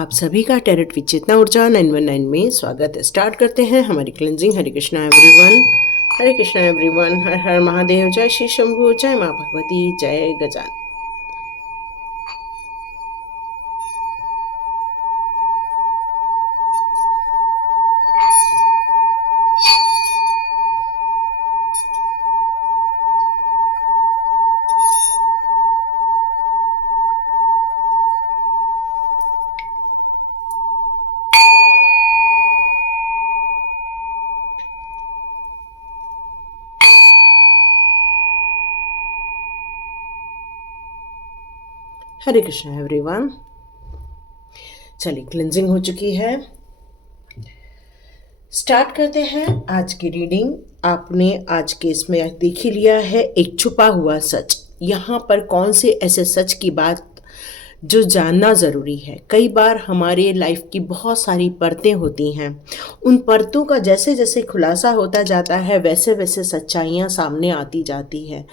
आप सभी का टैरोट विद चेतना ऊर्जा 919 में स्वागत है। स्टार्ट करते हैं हमारी क्लेंजिंग। हरे कृष्णा एवरीवन, हरे कृष्णा एवरीवन। हर हर महादेव, जय श्री शंभू, जय माँ भगवती, जय गजान। हरे कृष्णा एवरीवन। चलिए, क्लेंजिंग हो चुकी है, स्टार्ट करते हैं आज की रीडिंग। आपने आज के इसमें देख ही लिया है, एक छुपा हुआ सच। यहाँ पर कौन से ऐसे सच की बात जो जानना ज़रूरी है। कई बार हमारे लाइफ की बहुत सारी परतें होती हैं, उन परतों का जैसे जैसे खुलासा होता जाता है वैसे वैसे सच्चाइयाँ सामने आती जाती है।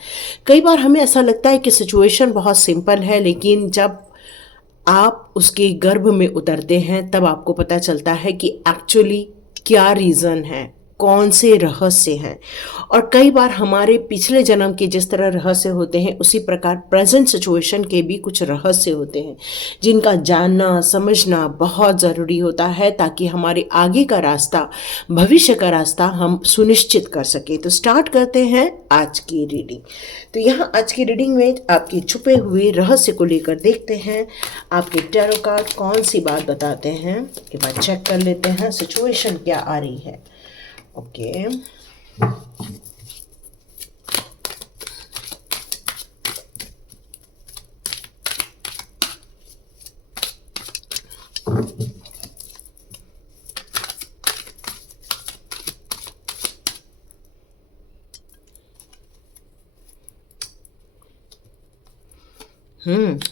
कई बार हमें ऐसा लगता है कि सिचुएशन बहुत सिंपल है, लेकिन जब आप उसके गर्भ में उतरते हैं तब आपको पता चलता है कि एक्चुअली क्या रीज़न है, कौन से रहस्य हैं। और कई बार हमारे पिछले जन्म के जिस तरह रहस्य होते हैं उसी प्रकार प्रेजेंट सिचुएशन के भी कुछ रहस्य होते हैं जिनका जानना समझना बहुत ज़रूरी होता है, ताकि हमारे आगे का रास्ता, भविष्य का रास्ता हम सुनिश्चित कर सकें। तो स्टार्ट करते हैं आज की रीडिंग। तो यहाँ आज की रीडिंग में आपके छुपे हुए रहस्य को लेकर देखते हैं आपके टैरो कार्ड कौन सी बात बताते हैं। एक बार चेक कर लेते हैं सिचुएशन क्या आ रही है। ओके,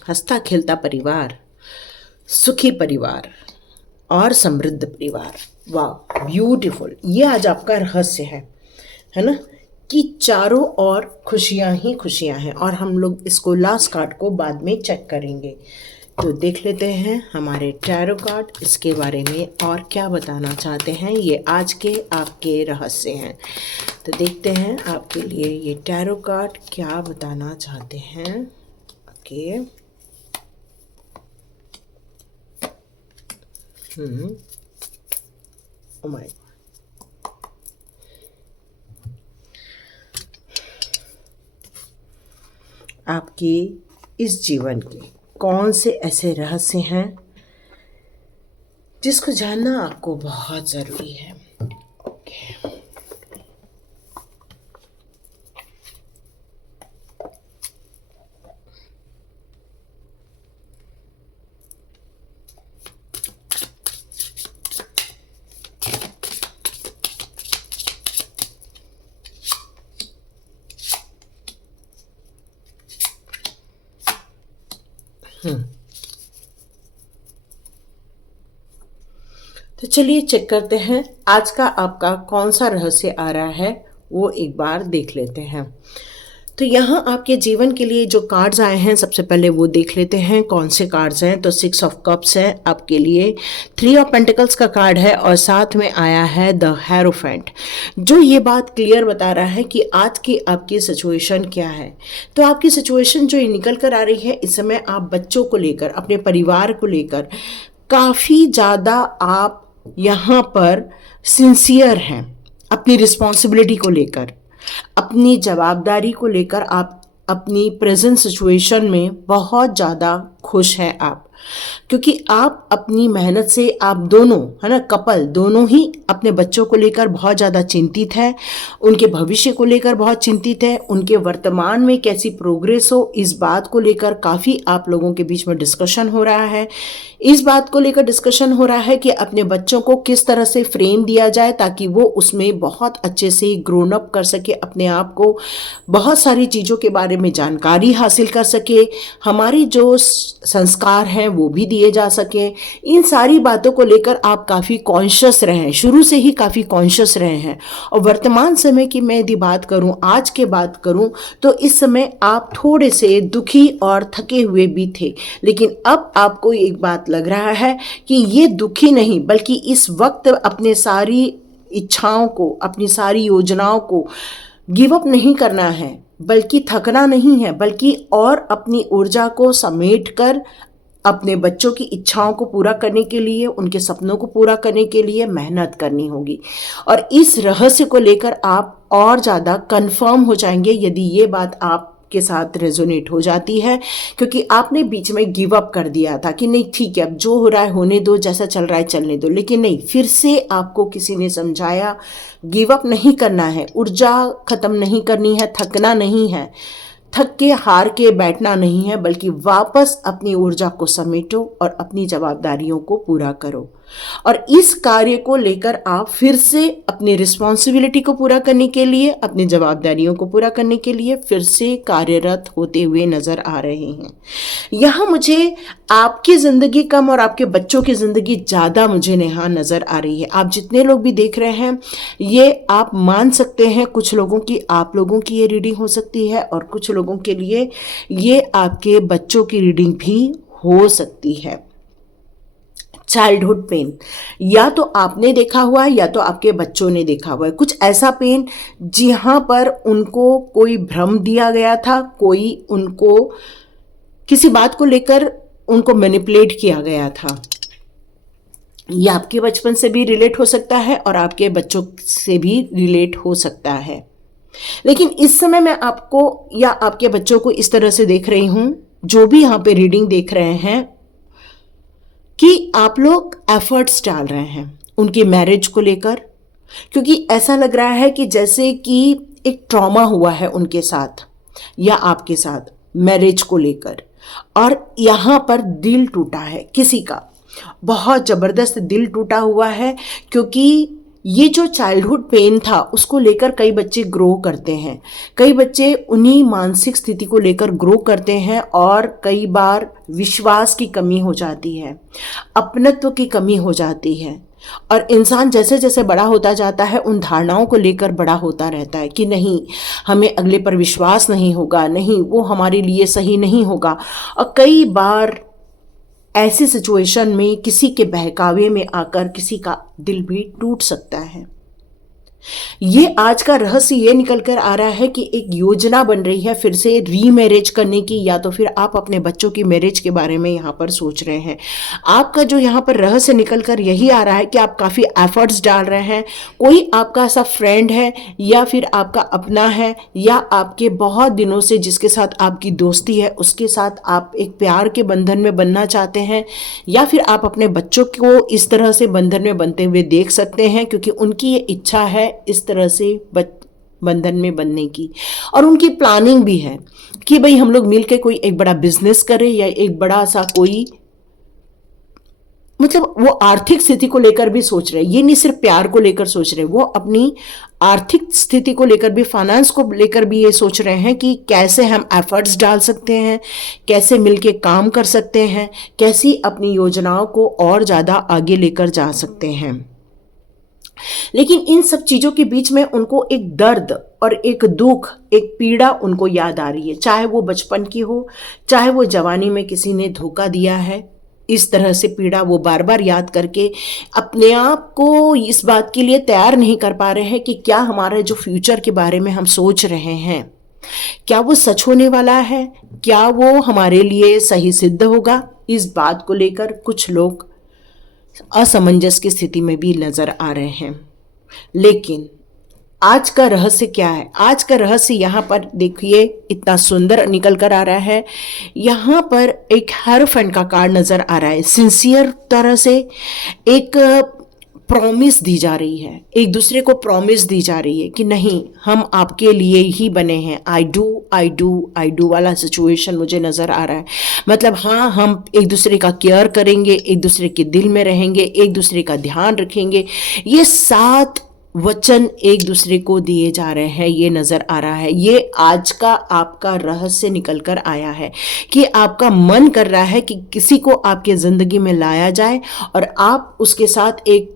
हंसता खेलता परिवार, सुखी परिवार और समृद्ध परिवार। वाह, ब्यूटीफुल। ये आज आपका रहस्य है ना, कि चारों ओर खुशियां ही खुशियां हैं। और हम लोग इसको लास्ट कार्ड को बाद में चेक करेंगे। तो देख लेते हैं हमारे टैरो कार्ड इसके बारे में और क्या बताना चाहते हैं। ये आज के आपके रहस्य हैं। तो देखते हैं आपके लिए ये टैरो कार्ड क्या बताना चाहते हैं। ओके, ओ माय, आपके इस जीवन के कौन से ऐसे रहस्य हैं जिसको जानना आपको बहुत ज़रूरी है। ओके, तो चलिए चेक करते हैं आज का आपका कौन सा रहस्य आ रहा है, वो एक बार देख लेते हैं। तो यहाँ आपके जीवन के लिए जो कार्ड्स आए हैं सबसे पहले वो देख लेते हैं कौन से कार्ड्स हैं। तो 6 ऑफ कप्स है आपके लिए, 3 ऑफ पेंटिकल्स का कार्ड है और साथ में आया है द हेरोफेंट, जो ये बात क्लियर बता रहा है कि आज की आपकी सिचुएशन क्या है। तो आपकी सिचुएशन जो निकल कर आ रही है इस समय, आप बच्चों को लेकर, अपने परिवार को लेकर काफ़ी ज़्यादा आप यहाँ पर सिंसियर हैं। अपनी रिस्पॉन्सिबिलिटी को लेकर, अपनी जवाबदारी को लेकर आप अपनी प्रेजेंट सिचुएशन में बहुत ज़्यादा खुश हैं आप, क्योंकि आप अपनी मेहनत से, आप दोनों है ना, कपल दोनों ही अपने बच्चों को लेकर बहुत ज़्यादा चिंतित है, उनके भविष्य को लेकर बहुत चिंतित है, उनके वर्तमान में कैसी प्रोग्रेस हो इस बात को लेकर काफ़ी आप लोगों के बीच में डिस्कशन हो रहा है। इस बात को लेकर डिस्कशन हो रहा है कि अपने बच्चों को किस तरह से फ्रेम दिया जाए ताकि वो उसमें बहुत अच्छे से ग्रोन अप कर सके, अपने आप को बहुत सारी चीज़ों के बारे में जानकारी हासिल कर सके, हमारी जो संस्कार हैं वो भी दिए जा सकें। इन सारी बातों को लेकर आप काफ़ी कॉन्शियस रहे हैं, शुरू से ही काफ़ी कॉन्शियस रहे हैं। और वर्तमान समय की मैं यदि बात करूं, आज के बात करूं, तो इस समय आप थोड़े से दुखी और थके हुए भी थे, लेकिन अब आपको एक बात लग रहा है कि ये दुखी नहीं, बल्कि इस वक्त अपने सारी इच्छाओं को, अपनी सारी योजनाओं को गिव अप नहीं करना है, बल्कि थकना नहीं है, बल्कि और अपनी ऊर्जा को समेट कर अपने बच्चों की इच्छाओं को पूरा करने के लिए, उनके सपनों को पूरा करने के लिए मेहनत करनी होगी। और इस रहस्य को लेकर आप और ज़्यादा कंफर्म हो जाएंगे यदि ये बात आपके साथ रेजोनेट हो जाती है, क्योंकि आपने बीच में गिव अप कर दिया था कि नहीं ठीक है, अब जो हो रहा है होने दो, जैसा चल रहा है चलने दो। लेकिन नहीं, फिर से आपको किसी ने समझाया गिव अप नहीं करना है, ऊर्जा ख़त्म नहीं करनी है, थकना नहीं है, थक के हार के बैठना नहीं है, बल्कि वापस अपनी ऊर्जा को समेटो और अपनी जवाबदारियों को पूरा करो। और इस कार्य को लेकर आप फिर से अपनी रिस्पॉन्सिबिलिटी को पूरा करने के लिए, अपनी जवाबदारियों को पूरा करने के लिए फिर से कार्यरत होते हुए नजर आ रहे हैं। यहाँ मुझे आपकी ज़िंदगी कम और आपके बच्चों की ज़िंदगी ज़्यादा मुझे यहाँ नज़र आ रही है। आप जितने लोग भी देख रहे हैं, ये आप मान सकते हैं, कुछ लोगों की, आप लोगों की ये रीडिंग हो सकती है और कुछ लोगों के लिए ये आपके बच्चों की रीडिंग भी हो सकती है। चाइल्डहुड पेन, या तो आपने देखा हुआ है या तो आपके बच्चों ने देखा हुआ है। कुछ ऐसा पेन जहाँ पर उनको कोई भ्रम दिया गया था, कोई उनको किसी बात को लेकर उनको मैनिपुलेट किया गया था। ये आपके बचपन से भी रिलेट हो सकता है और आपके बच्चों से भी रिलेट हो सकता है। लेकिन इस समय मैं आपको या आपके बच्चों को इस तरह से देख रही हूँ, जो भी यहाँ पे रीडिंग देख रहे हैं, कि आप लोग एफर्ट्स डाल रहे हैं उनकी मैरिज को लेकर, क्योंकि ऐसा लग रहा है कि जैसे कि एक ट्रॉमा हुआ है उनके साथ या आपके साथ मैरिज को लेकर, और यहाँ पर दिल टूटा है किसी का, बहुत ज़बरदस्त दिल टूटा हुआ है। क्योंकि ये जो चाइल्डहुड पेन था उसको लेकर कई बच्चे ग्रो करते हैं, कई बच्चे उन्हीं मानसिक स्थिति को लेकर ग्रो करते हैं, और कई बार विश्वास की कमी हो जाती है, अपनत्व की कमी हो जाती है, और इंसान जैसे जैसे बड़ा होता जाता है उन धारणाओं को लेकर बड़ा होता रहता है कि नहीं, हमें अगले पर विश्वास नहीं होगा, नहीं वो हमारे लिए सही नहीं होगा। और कई बार ऐसी सिचुएशन में किसी के बहकावे में आकर किसी का दिल भी टूट सकता है। ये आज का रहस्य ये निकल कर आ रहा है कि एक योजना बन रही है फिर से रीमैरिज करने की, या तो फिर आप अपने बच्चों की मैरिज के बारे में यहाँ पर सोच रहे हैं। आपका जो यहाँ पर रहस्य निकल कर यही आ रहा है कि आप काफ़ी एफर्ट्स डाल रहे हैं। कोई आपका ऐसा फ्रेंड है या फिर आपका अपना है, या आपके बहुत दिनों से जिसके साथ आपकी दोस्ती है उसके साथ आप एक प्यार के बंधन में बनना चाहते हैं, या फिर आप अपने बच्चों को इस तरह से बंधन में बनते हुए देख सकते हैं, क्योंकि उनकी ये इच्छा है इस तरह से बंधन में बनने की, और उनकी प्लानिंग भी है कि भाई हम लोग मिलकर कोई एक बड़ा बिजनेस करें, या एक बड़ा सा कोई, मतलब वो आर्थिक स्थिति को लेकर भी सोच रहे हैं। ये नहीं सिर्फ प्यार को लेकर सोच रहे हैं, वो अपनी आर्थिक स्थिति को लेकर भी, फाइनेंस को लेकर भी ये सोच रहे हैं कि कैसे हम एफर्ट्स डाल सकते हैं, कैसे मिलके काम कर सकते हैं, कैसी अपनी योजनाओं को और ज़्यादा आगे लेकर जा सकते हैं। लेकिन इन सब चीज़ों के बीच में उनको एक दर्द और एक दुख, एक पीड़ा उनको याद आ रही है, चाहे वो बचपन की हो, चाहे वो जवानी में किसी ने धोखा दिया है। इस तरह से पीड़ा वो बार बार याद करके अपने आप को इस बात के लिए तैयार नहीं कर पा रहे हैं कि क्या हमारे जो फ्यूचर के बारे में हम सोच रहे हैं, क्या वो सच होने वाला है, क्या वो हमारे लिए सही सिद्ध होगा। इस बात को लेकर कुछ लोग असमंजस की स्थिति में भी नजर आ रहे हैं। लेकिन आज का रहस्य क्या है? आज का रहस्य यहाँ पर देखिए, इतना सुंदर निकल कर आ रहा है। यहाँ पर एक हेरोफेंट का कार्ड नजर आ रहा है। सिंसियर तरह से एक प्रॉमिस दी जा रही है, एक दूसरे को प्रॉमिस दी जा रही है कि नहीं, हम आपके लिए ही बने हैं। आई डू वाला सिचुएशन मुझे नज़र आ रहा है। मतलब हाँ, हम एक दूसरे का केयर करेंगे, एक दूसरे के दिल में रहेंगे, एक दूसरे का ध्यान रखेंगे। ये 7 वचन एक दूसरे को दिए जा रहे हैं, ये नज़र आ रहा है। ये आज का आपका रहस्य निकल कर आया है कि आपका मन कर रहा है कि किसी को आपके ज़िंदगी में लाया जाए और आप उसके साथ एक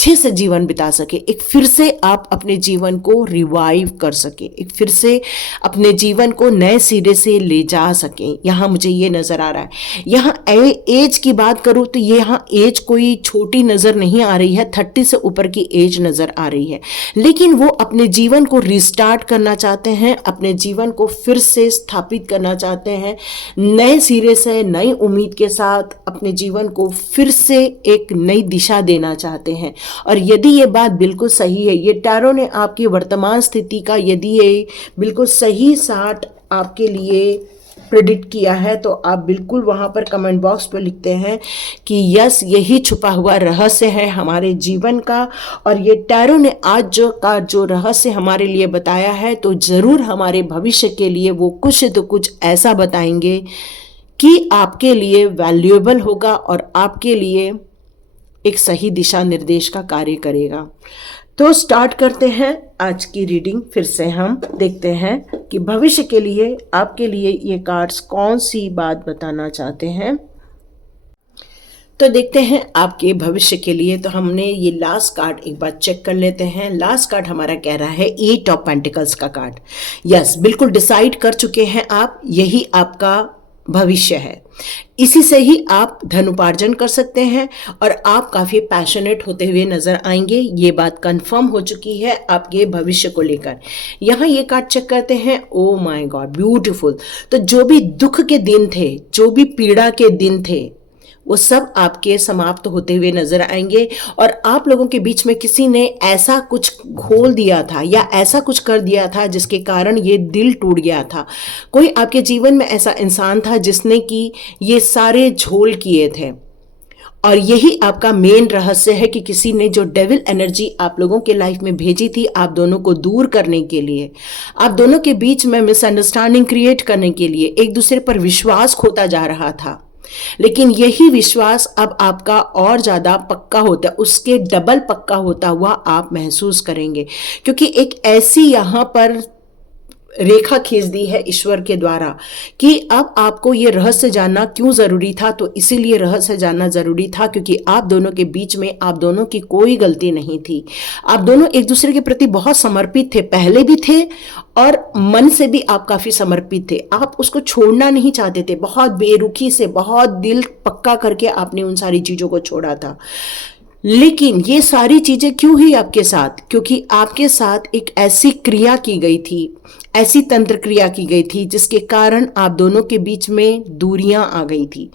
अच्छे से जीवन बिता सके, एक फिर से आप अपने जीवन को रिवाइव कर सके, एक फिर से अपने जीवन को नए सिरे से ले जा सके। यहाँ मुझे ये नज़र आ रहा है। यहाँ एज की बात करूँ तो ये यहाँ एज कोई छोटी नज़र नहीं आ रही है, 30 से ऊपर की एज नज़र आ रही है, लेकिन वो अपने जीवन को रिस्टार्ट करना चाहते हैं, अपने जीवन को फिर से स्थापित करना चाहते हैं, नए सिरे से नई उम्मीद के साथ अपने जीवन को फिर से एक नई दिशा देना चाहते हैं। और यदि ये बात बिल्कुल सही है, ये टैरो ने आपकी वर्तमान स्थिति का यदि ये बिल्कुल सही साठ आपके लिए प्रेडिक्ट किया है, तो आप बिल्कुल वहाँ पर कमेंट बॉक्स पर लिखते हैं कि यस, यही छुपा हुआ रहस्य है हमारे जीवन का। और ये टैरो ने आज जो रहस्य हमारे लिए बताया है, तो ज़रूर हमारे भविष्य के लिए वो कुछ तो कुछ ऐसा बताएंगे कि आपके लिए वैल्यूएबल होगा और आपके लिए एक सही दिशा निर्देश का कार्य करेगा। तो स्टार्ट करते हैं आज की रीडिंग। फिर से हम देखते हैं कि भविष्य के लिए आपके लिए ये कार्ड्स कौन सी बात बताना चाहते हैं। तो देखते हैं आपके भविष्य के लिए। तो हमने ये लास्ट कार्ड एक बार चेक कर लेते हैं। लास्ट कार्ड हमारा कह रहा है 8 ऑफ पेंटिकल्स का कार्ड। यस, बिल्कुल डिसाइड कर चुके हैं आप, यही आपका भविष्य है, इसी से ही आप धन उपार्जन कर सकते हैं और आप काफ़ी पैशनेट होते हुए नजर आएंगे। ये बात कंफर्म हो चुकी है आपके भविष्य को लेकर। यहाँ ये कार्ड चेक करते हैं। Oh my God, beautiful. तो जो भी दुख के दिन थे, जो भी पीड़ा के दिन थे, वो सब आपके समाप्त होते हुए नजर आएंगे। और आप लोगों के बीच में किसी ने ऐसा कुछ घोल दिया था या ऐसा कुछ कर दिया था जिसके कारण ये दिल टूट गया था। कोई आपके जीवन में ऐसा इंसान था जिसने कि ये सारे झोल किए थे। और यही आपका मेन रहस्य है कि किसी ने जो डेविल एनर्जी आप लोगों के लाइफ में भेजी थी आप दोनों को दूर करने के लिए, आप दोनों के बीच में मिसअंडरस्टैंडिंग क्रिएट करने के लिए, एक दूसरे पर विश्वास खोता जा रहा था। लेकिन यही विश्वास अब आपका और ज़्यादा पक्का होता है, उसके डबल पक्का होता हुआ आप महसूस करेंगे। क्योंकि एक ऐसी यहाँ पर रेखा खींच दी है ईश्वर के द्वारा कि अब आपको ये रहस्य जानना क्यों ज़रूरी था। तो इसीलिए रहस्य जानना ज़रूरी था क्योंकि आप दोनों के बीच में आप दोनों की कोई गलती नहीं थी। आप दोनों एक दूसरे के प्रति बहुत समर्पित थे, पहले भी थे और मन से भी आप काफ़ी समर्पित थे। आप उसको छोड़ना नहीं चाहते थे, बहुत बेरुखी से, बहुत दिल पक्का करके आपने उन सारी चीज़ों को छोड़ा था। लेकिन ये सारी चीज़ें क्यों हुई आपके साथ? क्योंकि आपके साथ एक ऐसी क्रिया की गई थी, ऐसी तंत्र क्रिया की गई थी जिसके कारण आप दोनों के बीच में दूरियां आ गई थी,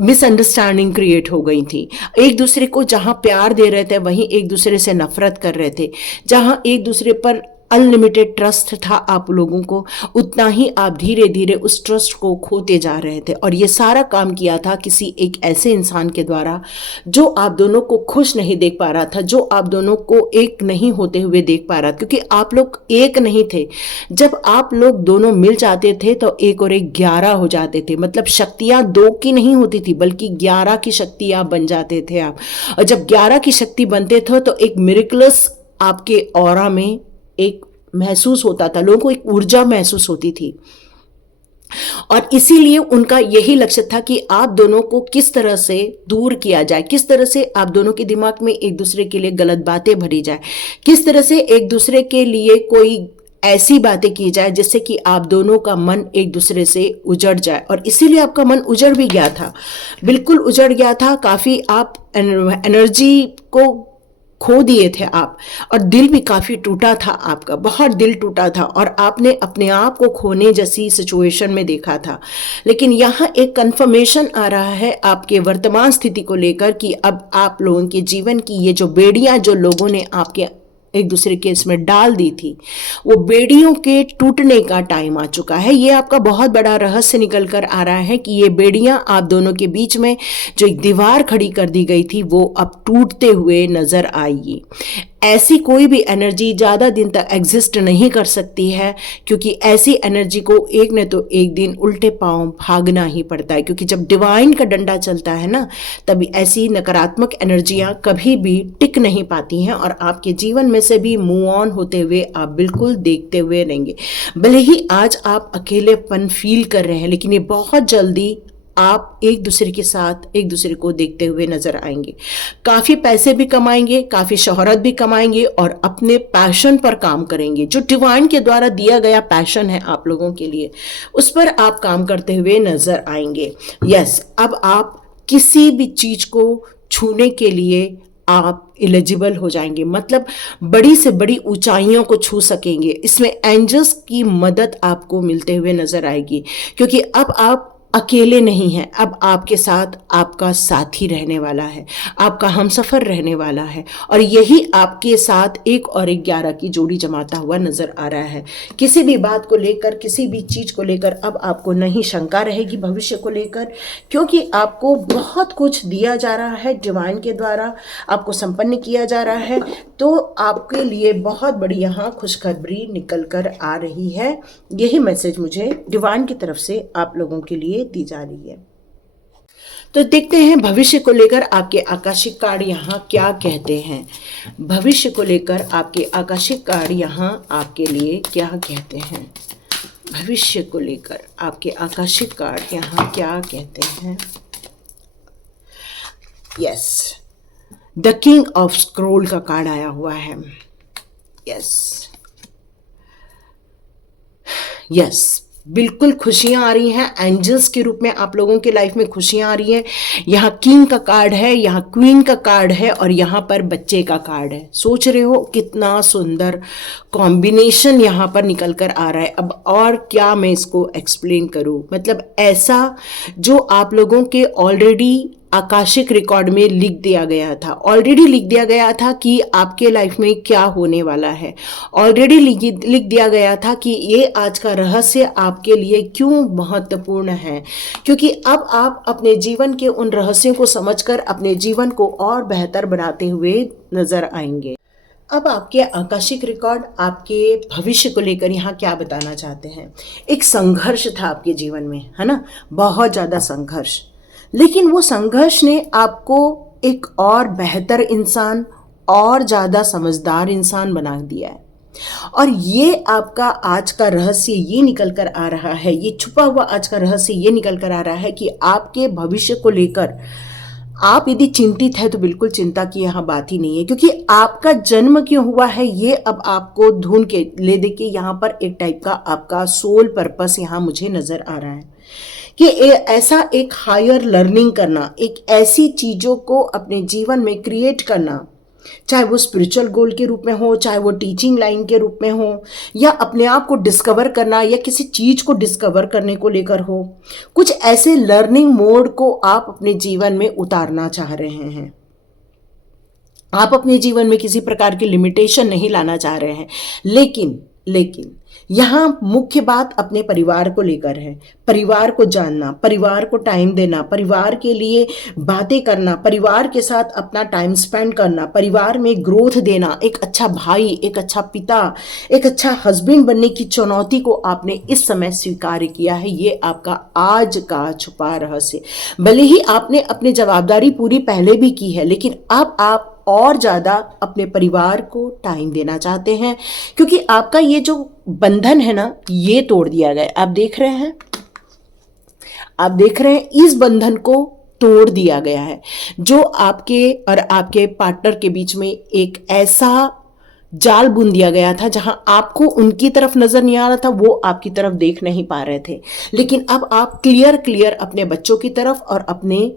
मिसअंडरस्टैंडिंग क्रिएट हो गई थी। एक दूसरे को जहां प्यार दे रहे थे वहीं एक दूसरे से नफरत कर रहे थे। जहां एक दूसरे पर अनलिमिटेड ट्रस्ट था आप लोगों को, उतना ही आप धीरे धीरे उस ट्रस्ट को खोते जा रहे थे। और ये सारा काम किया था किसी एक ऐसे इंसान के द्वारा जो आप दोनों को खुश नहीं देख पा रहा था, जो आप दोनों को एक नहीं होते हुए देख पा रहा था। क्योंकि आप लोग एक नहीं थे। जब आप लोग दोनों मिल जाते थे तो एक और एक 11 हो जाते थे। मतलब शक्तियाँ 2 की नहीं होती थी बल्कि 11 की शक्ति आप बन जाते थे आप। और जब 11 की शक्ति बनते थे तो एक मिरेकलस आपके ऑरा में एक महसूस होता था, लोगों को एक ऊर्जा महसूस होती थी। और इसीलिए उनका यही लक्ष्य था कि आप दोनों को किस तरह से दूर किया जाए, किस तरह से आप दोनों के दिमाग में एक दूसरे के लिए गलत बातें भरी जाए, किस तरह से एक दूसरे के लिए कोई ऐसी बातें की जाए जिससे कि आप दोनों का मन एक दूसरे से उजड़ जाए। और इसीलिए आपका मन उजड़ भी गया था, बिल्कुल उजड़ गया था। काफ़ी आप एनर्जी को खो दिए थे आप, और दिल भी काफ़ी टूटा था आपका, बहुत दिल टूटा था और आपने अपने आप को खोने जैसी सिचुएशन में देखा था। लेकिन यहाँ एक कंफर्मेशन आ रहा है आपके वर्तमान स्थिति को लेकर कि अब आप लोगों के जीवन की ये जो बेड़ियाँ जो लोगों ने आपके एक दूसरे के इसमें डाल दी थी, वो बेड़ियों के टूटने का टाइम आ चुका है। ये आपका बहुत बड़ा रहस्य निकल कर आ रहा है कि ये बेड़ियां आप दोनों के बीच में जो एक दीवार खड़ी कर दी गई थी वो अब टूटते हुए नजर आएगी। ऐसी कोई भी एनर्जी ज़्यादा दिन तक एग्जिस्ट नहीं कर सकती है, क्योंकि ऐसी एनर्जी को एक न तो एक दिन उल्टे पांव भागना ही पड़ता है। क्योंकि जब डिवाइन का डंडा चलता है ना, तभी ऐसी नकारात्मक एनर्जियां कभी भी टिक नहीं पाती हैं और आपके जीवन में से भी मूव ऑन होते हुए आप बिल्कुल देखते हुए रहेंगे। भले ही आज आप अकेलेपन फील कर रहे हैं, लेकिन ये बहुत जल्दी आप एक दूसरे के साथ एक दूसरे को देखते हुए नजर आएंगे। काफ़ी पैसे भी कमाएंगे, काफ़ी शोहरत भी कमाएंगे और अपने पैशन पर काम करेंगे। जो डिवाइन के द्वारा दिया गया पैशन है आप लोगों के लिए, उस पर आप काम करते हुए नजर आएंगे। यस, अब आप किसी भी चीज को छूने के लिए आप एलिजिबल हो जाएंगे, मतलब बड़ी से बड़ी ऊंचाइयों को छू सकेंगे। इसमें एंजल्स की मदद आपको मिलते हुए नजर आएगी, क्योंकि अब आप अकेले नहीं हैं। अब आपके साथ आपका साथी रहने वाला है, आपका हमसफर रहने वाला है, और यही आपके साथ 1 और 11 की जोड़ी जमाता हुआ नजर आ रहा है। किसी भी बात को लेकर, किसी भी चीज को लेकर अब आपको नहीं शंका रहेगी भविष्य को लेकर, क्योंकि आपको बहुत कुछ दिया जा रहा है डिवाइन के द्वारा, आपको संपन्न किया जा रहा है। तो आपके लिए बहुत बड़ी यहाँ खुशखबरी निकल कर आ रही है। यही मैसेज मुझे डिवाइन की तरफ से आप लोगों के लिए दी जा रही है। तो देखते हैं भविष्य को लेकर आपके आकाशिक कार्ड यहाँ क्या कहते हैं। भविष्य को लेकर आपके आकाशिक कार्ड यहाँ आपके लिए क्या कहते हैं। भविष्य को लेकर आपके आकाशिक कार्ड यहाँ क्या कहते हैं। Yes, the king of scroll का कार्ड आया हुआ है। यस, बिल्कुल खुशियां आ रही हैं एंजल्स के रूप में, आप लोगों के लाइफ में खुशियां आ रही हैं। यहाँ किंग का कार्ड है, यहाँ क्वीन का कार्ड है, और यहाँ पर बच्चे का कार्ड है। सोच रहे हो कितना सुंदर कॉम्बिनेशन यहाँ पर निकल कर आ रहा है। अब और क्या मैं इसको एक्सप्लेन करूँ, मतलब ऐसा जो आप लोगों के ऑलरेडी आकाशिक रिकॉर्ड में लिख दिया गया था, ऑलरेडी लिख दिया गया था कि आपके लाइफ में क्या होने वाला है, ऑलरेडी लिख दिया गया था कि ये आज का रहस्य आपके लिए क्यों महत्वपूर्ण है, क्योंकि अब आप अपने जीवन के उन रहस्यों को समझकर अपने जीवन को और बेहतर बनाते हुए नजर आएंगे। अब आपके आकाशिक रिकॉर्ड आपके भविष्य को लेकर यहाँ क्या बताना चाहते हैं। एक संघर्ष था आपके जीवन में, है ना, बहुत ज़्यादा संघर्ष, लेकिन वो संघर्ष ने आपको एक और बेहतर इंसान और ज़्यादा समझदार इंसान बना दिया है। और ये आपका आज का रहस्य ये निकल कर आ रहा है, ये छुपा हुआ आज का रहस्य ये निकल कर आ रहा है कि आपके भविष्य को लेकर आप यदि चिंतित है तो बिल्कुल चिंता की यहाँ बात ही नहीं है, क्योंकि आपका जन्म क्यों हुआ है ये अब आपको ढूंढ के ले दे के यहाँ पर एक टाइप का आपका सोल पर्पस यहाँ मुझे नजर आ रहा है कि ऐसा एक हायर लर्निंग करना, एक ऐसी चीजों को अपने जीवन में क्रिएट करना, चाहे वो स्पिरिचुअल गोल के रूप में हो, चाहे वो टीचिंग लाइन के रूप में हो, या अपने आप को डिस्कवर करना या किसी चीज को डिस्कवर करने को लेकर हो, कुछ ऐसे लर्निंग मोड को आप अपने जीवन में उतारना चाह रहे हैं। आप अपने जीवन में किसी प्रकार की लिमिटेशन नहीं लाना चाह रहे हैं, लेकिन यहाँ मुख्य बात अपने परिवार को लेकर है। परिवार को जानना, परिवार को टाइम देना, परिवार के लिए बातें करना, परिवार के साथ अपना टाइम स्पेंड करना, परिवार में ग्रोथ देना, एक अच्छा भाई, एक अच्छा पिता, एक अच्छा हस्बैंड बनने की चुनौती को आपने इस समय स्वीकार किया है। ये आपका आज का छुपा रहस्य। भले ही आपने अपनी जवाबदारी पूरी पहले भी की है, लेकिन अब आप और ज़्यादा अपने परिवार को टाइम देना चाहते हैं, क्योंकि आपका ये जो बंधन है ना, ये तोड़ दिया गया। आप देख रहे हैं इस बंधन को तोड़ दिया गया है, जो आपके और आपके पार्टनर के बीच में एक ऐसा जाल बुन दिया गया था जहां आपको उनकी तरफ नजर नहीं आ रहा था, वो आपकी तरफ देख नहीं पा रहे थे। लेकिन अब आप क्लियर अपने बच्चों की तरफ और अपने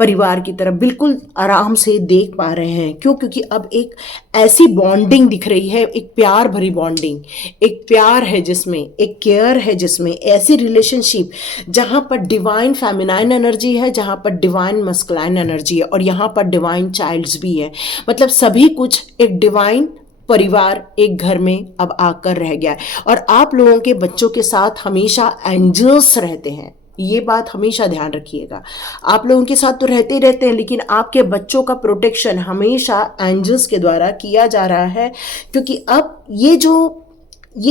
परिवार की तरफ बिल्कुल आराम से देख पा रहे हैं। क्यों? क्योंकि अब एक ऐसी बॉन्डिंग दिख रही है, एक प्यार भरी बॉन्डिंग, एक प्यार है जिसमें, एक केयर है जिसमें, ऐसी रिलेशनशिप जहां पर डिवाइन फेमिनाइन एनर्जी है, जहां पर डिवाइन मस्कुलाइन एनर्जी है, और यहां पर डिवाइन चाइल्ड्स भी है। मतलब सभी कुछ एक डिवाइन परिवार एक घर में अब आकर रह गया है। और आप लोगों के बच्चों के साथ हमेशा एंजल्स रहते हैं, ये बात हमेशा ध्यान रखिएगा। आप लोगों के साथ तो रहते ही रहते हैं, लेकिन आपके बच्चों का प्रोटेक्शन हमेशा एंजल्स के द्वारा किया जा रहा है, क्योंकि अब ये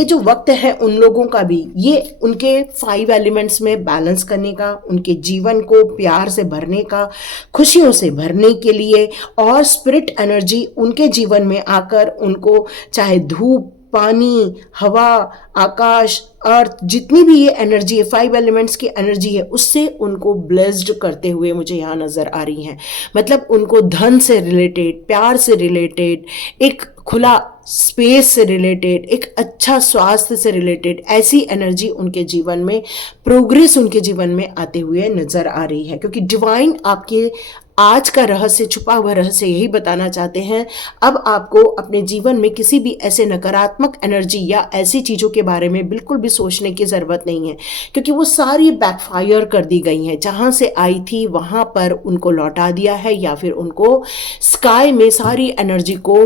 जो वक्त है उन लोगों का भी, ये उनके 5 एलिमेंट्स में बैलेंस करने का, उनके जीवन को प्यार से भरने का, खुशियों से भरने के लिए, और स्पिरिट एनर्जी उनके जीवन में आकर उनको चाहे धूप पानी, हवा, आकाश, अर्थ, जितनी भी ये एनर्जी है, 5 एलिमेंट्स की एनर्जी है, उससे उनको ब्लेस्ड करते हुए मुझे यहाँ नज़र आ रही हैं। मतलब उनको धन से रिलेटेड, प्यार से रिलेटेड, एक खुला स्पेस से रिलेटेड, एक अच्छा स्वास्थ्य से रिलेटेड ऐसी एनर्जी उनके जीवन में, प्रोग्रेस उनके जीवन में आते हुए नज़र आ रही है। क्योंकि डिवाइन आपके आज का रहस्य, छुपा हुआ रहस्य यही बताना चाहते हैं। अब आपको अपने जीवन में किसी भी ऐसे नकारात्मक एनर्जी या ऐसी चीज़ों के बारे में बिल्कुल भी सोचने की ज़रूरत नहीं है, क्योंकि वो सारी बैकफायर कर दी गई हैं। जहाँ से आई थी वहाँ पर उनको लौटा दिया है, या फिर उनको स्काई में सारी एनर्जी को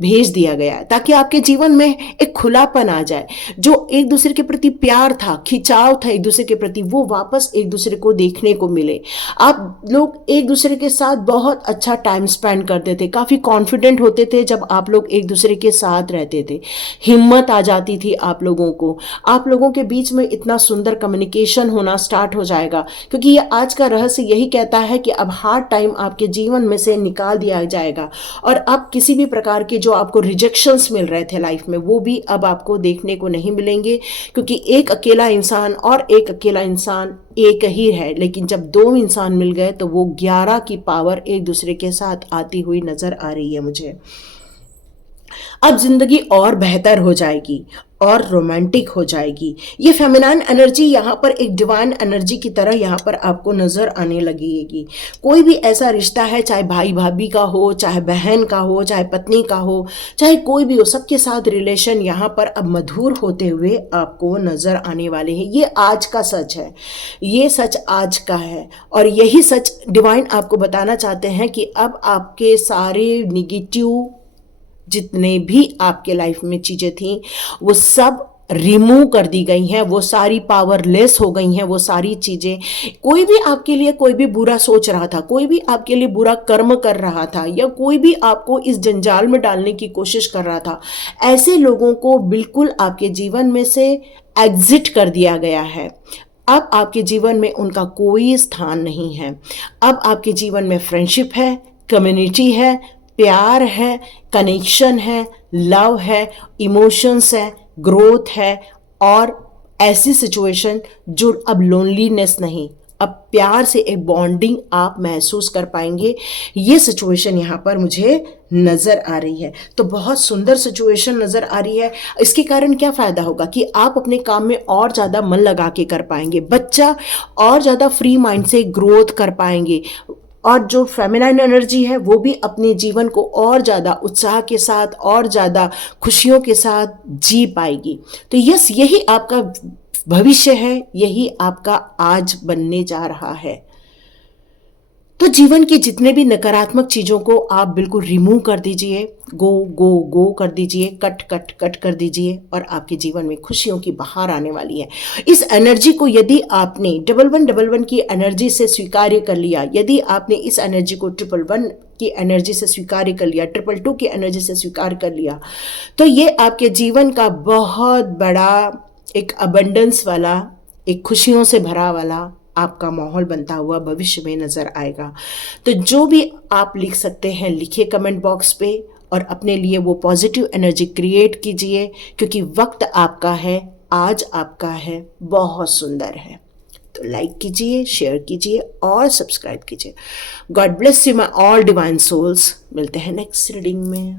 भेज दिया गया है, ताकि आपके जीवन में एक खुलापन आ जाए। जो एक दूसरे के प्रति प्यार था, खिंचाव था एक दूसरे के प्रति, वो वापस एक दूसरे को देखने को मिले। आप लोग एक दूसरे के साथ बहुत अच्छा टाइम स्पेंड करते थे, काफ़ी कॉन्फिडेंट होते थे जब आप लोग एक दूसरे के साथ रहते थे। हिम्मत आ जाती थी आप लोगों को। आप लोगों के बीच में इतना सुंदर कम्युनिकेशन होना स्टार्ट हो जाएगा, क्योंकि ये आज का रहस्य यही कहता है कि अब हार्ड टाइम आपके जीवन में से निकाल दिया जाएगा, और अब किसी भी प्रकार के जो आपको रिजेक्शंस मिल रहे थे लाइफ में, वो भी अब आपको देखने को नहीं मिलेंगे। क्योंकि एक अकेला इंसान और एक अकेला इंसान एक ही है, लेकिन जब 2 इंसान मिल गए तो वो 11 की पावर एक दूसरे के साथ आती हुई नजर आ रही है मुझे। अब जिंदगी और बेहतर हो जाएगी और रोमांटिक हो जाएगी। ये फेमिनाइन एनर्जी यहाँ पर एक डिवाइन एनर्जी की तरह यहाँ पर आपको नजर आने लगेगी। कोई भी ऐसा रिश्ता है, चाहे भाई भाभी का हो, चाहे बहन का हो, चाहे पत्नी का हो, चाहे कोई भी हो, सबके साथ रिलेशन यहाँ पर अब मधुर होते हुए आपको नजर आने वाले हैं। ये आज का सच है, ये सच आज का है, और यही सच डिवाइन आपको बताना चाहते हैं कि अब आपके सारे निगेटिव जितने भी आपके लाइफ में चीज़ें थी, वो सब रिमूव कर दी गई हैं, वो सारी पावरलेस हो गई हैं। वो सारी चीज़ें, कोई भी आपके लिए कोई भी बुरा सोच रहा था, कोई भी आपके लिए बुरा कर्म कर रहा था, या कोई भी आपको इस जंजाल में डालने की कोशिश कर रहा था, ऐसे लोगों को बिल्कुल आपके जीवन में से एग्जिट कर दिया गया है। अब आपके जीवन में उनका कोई स्थान नहीं है। अब आपके जीवन में फ्रेंडशिप है, कम्युनिटी है, प्यार है, कनेक्शन है, लव है, इमोशंस है, ग्रोथ है, और ऐसी सिचुएशन जो अब लोनलीनेस नहीं, अब प्यार से एक बॉन्डिंग आप महसूस कर पाएंगे। ये सिचुएशन यहाँ पर मुझे नज़र आ रही है। तो बहुत सुंदर सिचुएशन नज़र आ रही है। इसके कारण क्या फ़ायदा होगा कि आप अपने काम में और ज़्यादा मन लगा के कर पाएंगे, बच्चा और ज़्यादा फ्री माइंड से ग्रोथ कर पाएंगे, और जो फेमिनाइन एनर्जी है वो भी अपने जीवन को और ज़्यादा उत्साह के साथ और ज़्यादा खुशियों के साथ जी पाएगी। तो यस, यही आपका भविष्य है, यही आपका आज बनने जा रहा है। तो जीवन की जितने भी नकारात्मक चीज़ों को आप बिल्कुल रिमूव कर दीजिए, गो गो गो कर दीजिए, कट कट कट कर दीजिए, और आपके जीवन में खुशियों की बहार आने वाली है। इस एनर्जी को यदि आपने 1111 की एनर्जी से स्वीकार कर लिया, यदि आपने इस एनर्जी को 111 की एनर्जी से स्वीकार कर लिया, 222 की एनर्जी से स्वीकार कर लिया, तो ये आपके जीवन का बहुत बड़ा एक अबंडेंस वाला, एक खुशियों से भरा वाला आपका माहौल बनता हुआ भविष्य में नज़र आएगा। तो जो भी आप लिख सकते हैं लिखिए कमेंट बॉक्स पे, और अपने लिए वो पॉजिटिव एनर्जी क्रिएट कीजिए, क्योंकि वक्त आपका है, आज आपका है, बहुत सुंदर है। तो लाइक कीजिए, शेयर कीजिए और सब्सक्राइब कीजिए। God bless you my all divine souls. मिलते हैं नेक्स्ट रीडिंग में।